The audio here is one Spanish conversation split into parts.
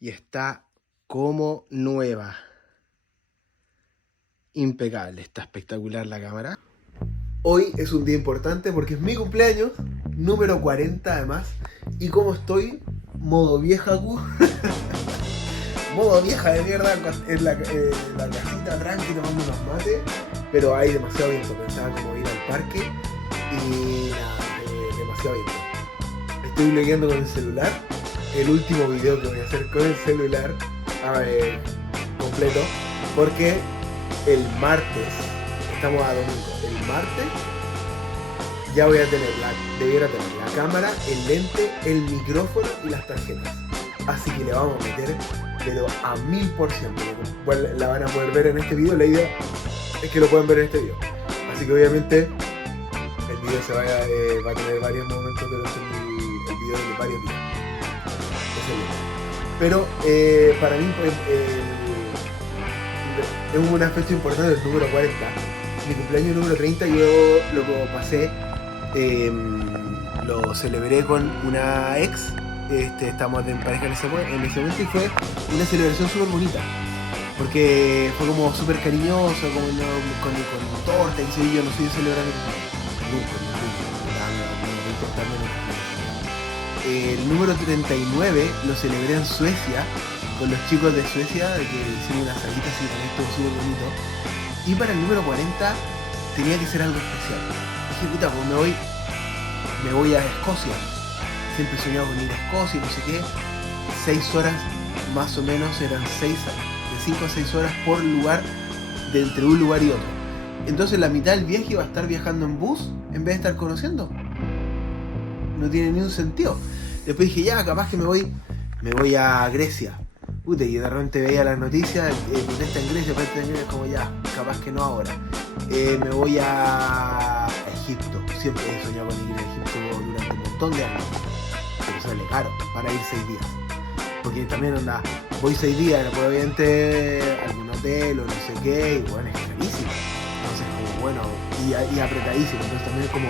y está como nueva. Impecable, está espectacular la cámara. Hoy es un día importante porque es mi cumpleaños, número 40 además, y como estoy, modo vieja Q, modo vieja de mierda, en la casita tranqui tomando unos mates, pero hay demasiado viento, pensaba como ir al parque y nada, demasiado viento. Estoy bloqueando con el celular, el último video que voy a hacer con el celular, completo, porque el martes, estamos a domingo, el martes ya voy a tener debiera tener la cámara, el lente, el micrófono y las tarjetas. Así que le vamos a meter, pero a 1000%. La van a poder ver en este video, la idea es que lo pueden ver en este video. Así que obviamente el video va a tener varios momentos durante el video de varios días. Pero para mí pues, es una fecha importante, el número 40. Mi cumpleaños número 30 yo lo pasé, lo celebré con una ex. Estamos en pareja en ese momento y fue una celebración súper bonita. Porque fue como súper cariñoso, como con torta, y yo no soy de celebrar mi cumpleaños. Nunca. El número 39 lo celebré en Suecia, con los chicos de Suecia, que hicieron unas salitas y también estuvo súper bonito. Y para el número 40 tenía que ser algo especial. Dije, puta, pues me voy a Escocia. Siempre he soñado con ir a Escocia y no sé qué. 6 horas más o menos, eran 5 a 6 horas por lugar, de entre un lugar y otro. Entonces la mitad del viaje iba a estar viajando en bus en vez de estar conociendo. No tiene ni un sentido. Después dije, ya, capaz que me voy a Grecia. Puta, y de repente veía las noticias, protesta en Grecia, protesta en Grecia, como ya, capaz que no ahora. Me voy a Egipto. Siempre he soñado con ir a Egipto durante un montón de años. Pero sale caro para ir 6 días. Porque también voy 6 días, pero obviamente algún hotel o no sé qué, y bueno, es carísimo. Entonces como bueno, y apretadísimo. Entonces también es como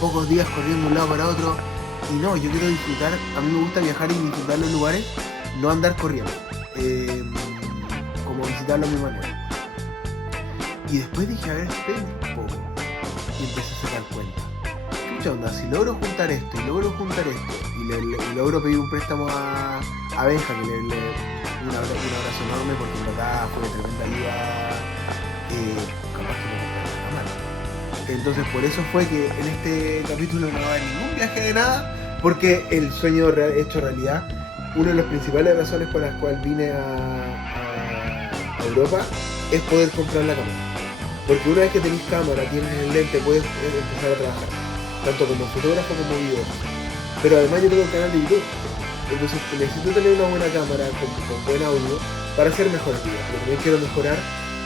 pocos días corriendo de un lado para otro. Y no, yo quiero disfrutar, a mí me gusta viajar y disfrutar los lugares, no andar corriendo. Como visitarlo a mi manera. Y después dije, a ver, espera un poco. Y empecé a sacar cuenta. ¿Qué onda? Si logro juntar esto y logro pedir un préstamo a Benja, que un abrazo enorme, porque en verdad fue de tremenda ayuda, capaz que me comprara la cámara. Entonces por eso fue que en este capítulo no va a haber ningún viaje de nada, porque el sueño hecho realidad, una de las principales razones por las cuales vine a Europa es poder comprar la cámara. Porque una vez que tenés cámara, tienes el lente, puedes empezar a trabajar, tanto como fotógrafo como videógrafo. Pero además yo tengo un canal de YouTube, entonces necesito tener una buena cámara con buen audio para hacer mejores videos. Pero también quiero mejorar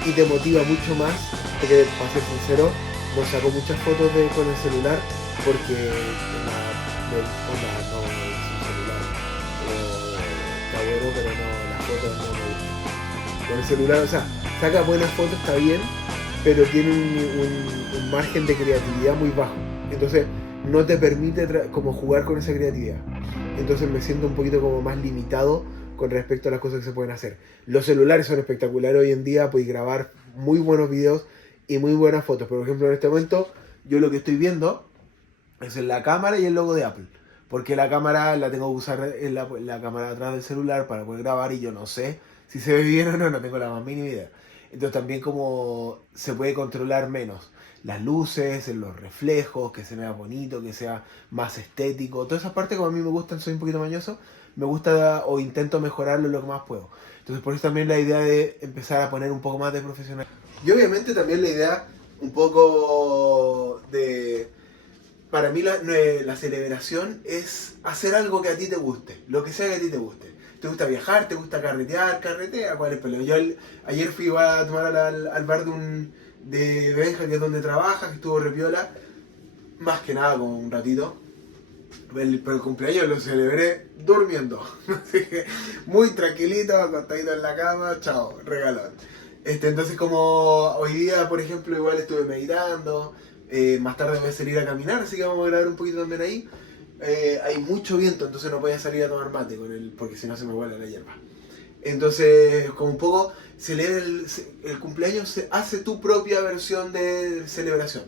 y te motiva mucho más, porque para ser sincero, no saco muchas fotos con el celular porque no es un celular. Está bueno, pero no, las fotos no me gustan. Con el celular, o sea, saca buenas fotos, está bien, pero tiene un margen de creatividad muy bajo. Entonces no te permite como jugar con esa creatividad. Entonces me siento un poquito como más limitado con respecto a las cosas que se pueden hacer. Los celulares son espectaculares hoy en día, puedes grabar muy buenos videos y muy buenas fotos. Por ejemplo, en este momento yo lo que estoy viendo es en la cámara y el logo de Apple. Porque la cámara la tengo que usar en la cámara de atrás del celular para poder grabar y yo no sé si se ve bien o no, no tengo la más mínima idea. Entonces también como se puede controlar menos las luces, los reflejos, que se vea bonito, que sea más estético. Todas esas partes como a mí me gustan, soy un poquito mañoso, me gusta o intento mejorarlo lo que más puedo. Entonces por eso también la idea de empezar a poner un poco más de profesional. Y obviamente también la idea un poco de... Para mí la celebración es hacer algo que a ti te guste, lo que sea que a ti te guste. ¿Te gusta viajar? ¿Te gusta carretear? Carretea, ¿cuál es el problema? Yo ayer fui a tomar al bar de Benja, que es donde trabaja, que estuvo repiola, más que nada como un ratito. Pero el cumpleaños lo celebré durmiendo. Así que muy tranquilito, acostadito en la cama, chao, regalón. Entonces como hoy día, por ejemplo, igual estuve meditando, más tarde voy a salir a caminar, así que vamos a grabar un poquito también ahí. Hay mucho viento, entonces no voy a salir a tomar mate porque si no se me vuela la hierba. Entonces, como un poco, celebra el cumpleaños, hace tu propia versión de celebración.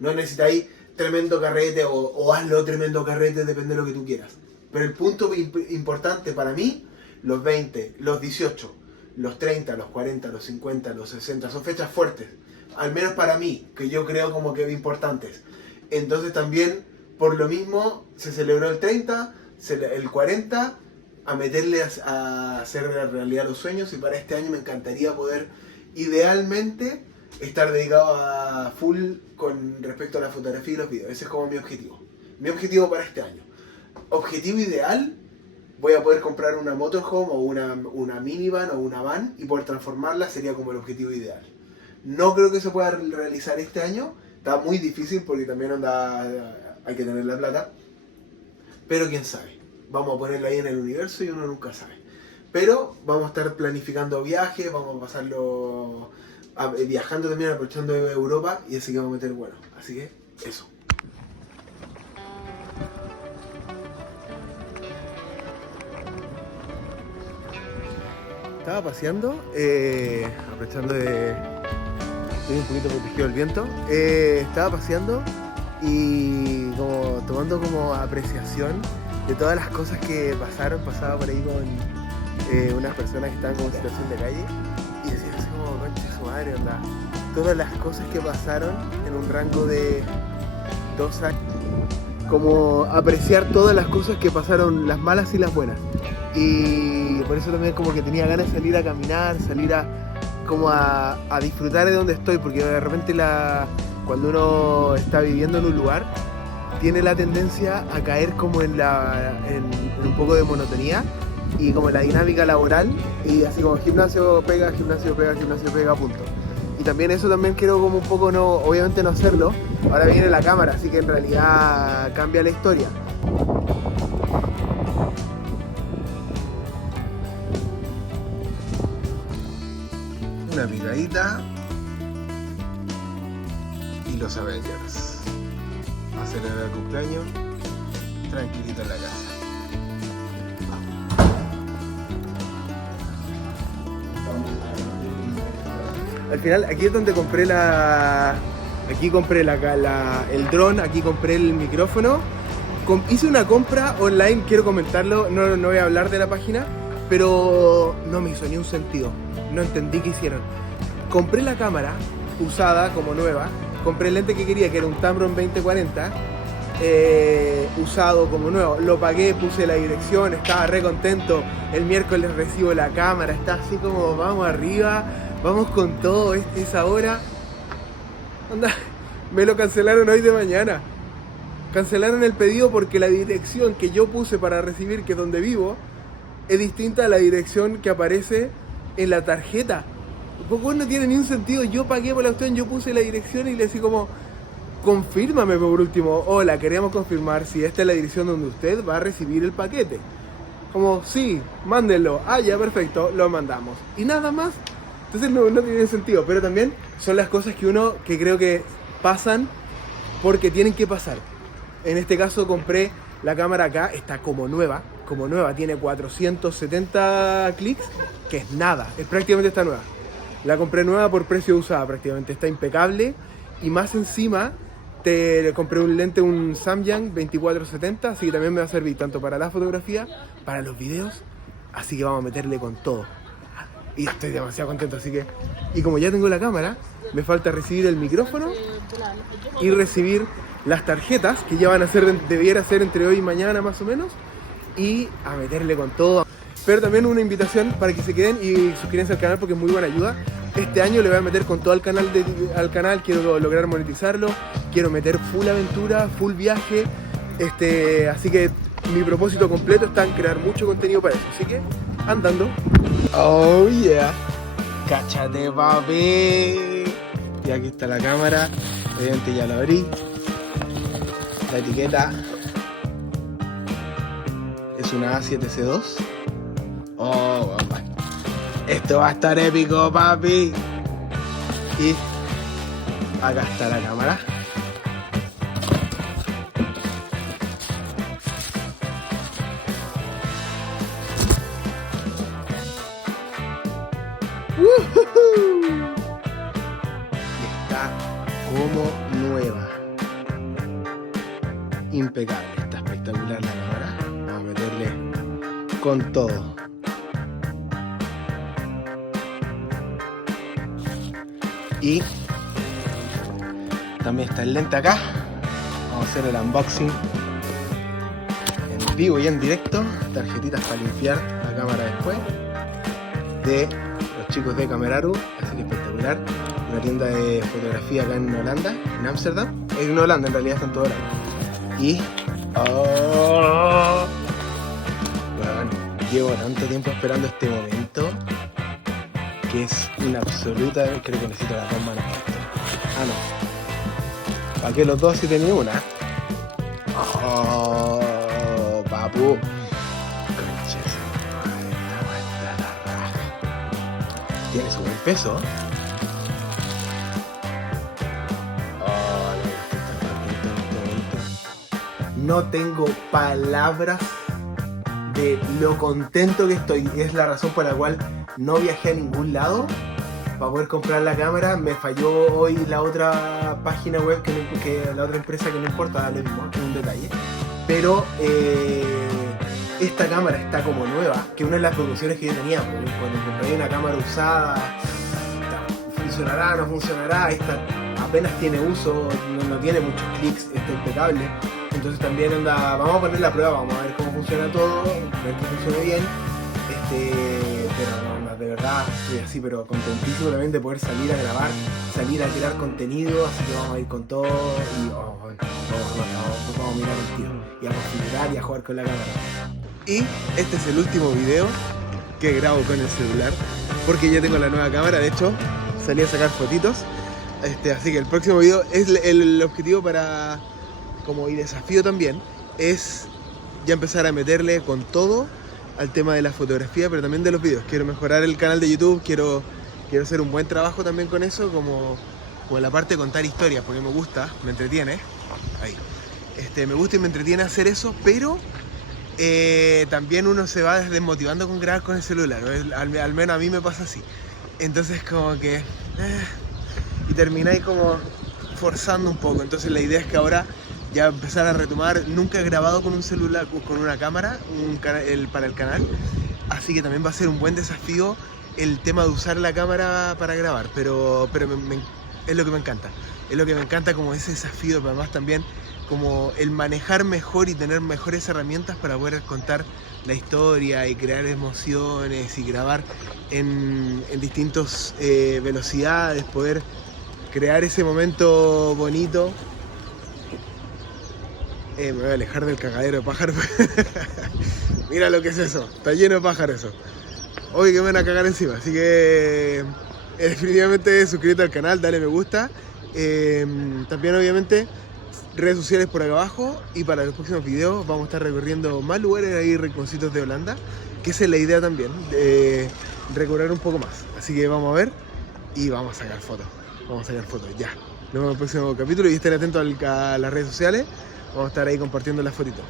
No necesitáis tremendo carrete o hazlo tremendo carrete, depende de lo que tú quieras. Pero el punto importante para mí, los 20, los 18, los 30, los 40, los 50, los 60, son fechas fuertes. Al menos para mí, que yo creo como que importantes. Entonces también, por lo mismo, se celebró el 30, el 40, a meterle a hacer realidad los sueños, y para este año me encantaría poder, idealmente, estar dedicado a full con respecto a la fotografía y los videos. Ese es como mi objetivo. Mi objetivo para este año. Objetivo ideal, voy a poder comprar una motorhome o una minivan o una van y poder transformarla, sería como el objetivo ideal. No creo que se pueda realizar este año, está muy difícil porque también hay que tener la plata, pero quién sabe, vamos a ponerla ahí en el universo y uno nunca sabe. Pero vamos a estar planificando viajes, vamos a pasarlo viajando también, aprovechando Europa, y así que vamos a meter bueno, así que eso. Estaba paseando, aprovechando estoy un poquito protegido del viento, estaba paseando y como tomando como apreciación de todas las cosas que pasaba por ahí con unas personas que estaban como en situación de calle, y decía así como, concha su madre, onda, todas las cosas que pasaron en un rango de 2 años, como apreciar todas las cosas que pasaron, las malas y las buenas. Y por eso también como que tenía ganas de salir a caminar, salir a disfrutar de donde estoy, porque de repente cuando uno está viviendo en un lugar, tiene la tendencia a caer como en un poco de monotonía y como la dinámica laboral, y así como gimnasio pega, punto. Y también eso también quiero como un poco, no, obviamente no hacerlo. Ahora viene la cámara, así que en realidad cambia la historia. Una picadita y los Avengers. A celebrar el cumpleaños tranquilito en la casa. Al final aquí es donde compré el dron, aquí compré el micrófono. Hice una compra online, quiero comentarlo, no voy a hablar de la página, pero no me hizo ni un sentido. No entendí qué hicieron. Compré la cámara usada como nueva, compré el lente que quería, que era un Tamron 2040, usado como nuevo. Lo pagué, puse la dirección, estaba re contento. El miércoles recibo la cámara, está así como vamos arriba, vamos con todo, esa hora. Onda, me lo cancelaron hoy de mañana. Cancelaron el pedido porque la dirección que yo puse para recibir, que es donde vivo, es distinta a la dirección que aparece en la tarjeta. Pues no tiene ni un sentido. Yo pagué por la opción, yo puse la dirección y le decía como, confírmame por último. Hola, queríamos confirmar si esta es la dirección donde usted va a recibir el paquete. Como, sí, mándenlo. Ah, ya, perfecto, lo mandamos. Y nada más. Entonces no tiene sentido. Pero también son las cosas que creo que pasan porque tienen que pasar. En este caso compré la cámara acá, está como nueva, tiene 470 clics, que es nada, prácticamente está nueva. La compré nueva por precio usada prácticamente, está impecable, y más encima te compré un lente, un Samyang 2470, así que también me va a servir tanto para la fotografía, para los videos, así que vamos a meterle con todo. Y estoy demasiado contento, así que... Y como ya tengo la cámara, me falta recibir el micrófono y recibir las tarjetas, que ya debiera ser entre hoy y mañana más o menos, y a meterle con todo. Pero también una invitación para que se queden y suscríbanse al canal porque es muy buena ayuda. Este año le voy a meter con todo al canal, quiero lograr monetizarlo, quiero meter full aventura, full viaje, así que mi propósito completo está en crear mucho contenido para eso, así que andando. Oh yeah, cáchate papi. Y aquí está la cámara, obviamente ya la abrí. La etiqueta es una A7C2. Oh, papá. Esto va a estar épico, papi. Y acá está la cámara. Y está como nueva. Impecable, está espectacular la cámara. Vamos a meterle con todo. Y también está el lente acá. Vamos a hacer el unboxing en vivo y en directo. Tarjetitas para limpiar la cámara después de los chicos de Cameraru. Así que espectacular. Una tienda de fotografía acá en Holanda, en Ámsterdam. En Holanda, en realidad están todos Holanda. Y bueno, llevo tanto tiempo esperando este momento que es una absoluta. Creo que necesito las dos manos para esto. Ah, no. ¿Para qué los dos si tenía una? Oh, papu. Conches, esta la raja. Tiene su buen peso. No tengo palabras de lo contento que estoy. Es la razón por la cual no viajé a ningún lado para poder comprar la cámara. Me falló hoy la otra página web, que la otra empresa, que no importa, da lo mismo, es un detalle. Pero esta cámara está como nueva, que una de las conclusiones que yo tenía, porque cuando compré una cámara usada, funcionará, no funcionará, esta apenas tiene uso, no tiene muchos clics, está impecable. Entonces también vamos a poner la prueba, vamos a ver cómo funciona todo, ver que funcione bien. Pero no, de verdad estoy así, pero contentísimo también de poder salir a grabar, salir a crear contenido, así que vamos a ir con todo y vamos a mirar el tiro y a configurar y a jugar con la cámara. Y este es el último video que grabo con el celular, porque ya tengo la nueva cámara. De hecho, salí a sacar fotitos, así que el próximo video es el objetivo para, como y desafío también, es ya empezar a meterle con todo al tema de la fotografía, pero también de los videos. Quiero mejorar el canal de YouTube, quiero hacer un buen trabajo también con eso, como la parte de contar historias, porque me gusta, me entretiene. Ahí. Me gusta y me entretiene hacer eso, pero también uno se va desmotivando con grabar con el celular, al menos a mí me pasa así. Entonces como que y termináis como forzando un poco. Entonces la idea es que ahora ya empezar a retomar. Nunca he grabado con un celular, con una cámara, para el canal, así que también va a ser un buen desafío el tema de usar la cámara para grabar, pero es lo que me encanta. Es lo que me encanta, como ese desafío, pero además también como el manejar mejor y tener mejores herramientas para poder contar la historia y crear emociones y grabar en distintas velocidades, poder crear ese momento bonito. Me voy a alejar del cagadero de pájaros. Mira lo que es eso, está lleno de pájaros eso. Hoy que me van a cagar encima, así que definitivamente suscríbete al canal, dale me gusta. También obviamente redes sociales por acá abajo, y para los próximos videos vamos a estar recorriendo más lugares ahí, rinconcitos de Holanda, que esa es la idea también, de recorrer un poco más. Así que vamos a ver y vamos a sacar fotos. Ya. Nos vemos en el próximo capítulo y estén atentos a las redes sociales. Vamos a estar ahí compartiendo las fotitos.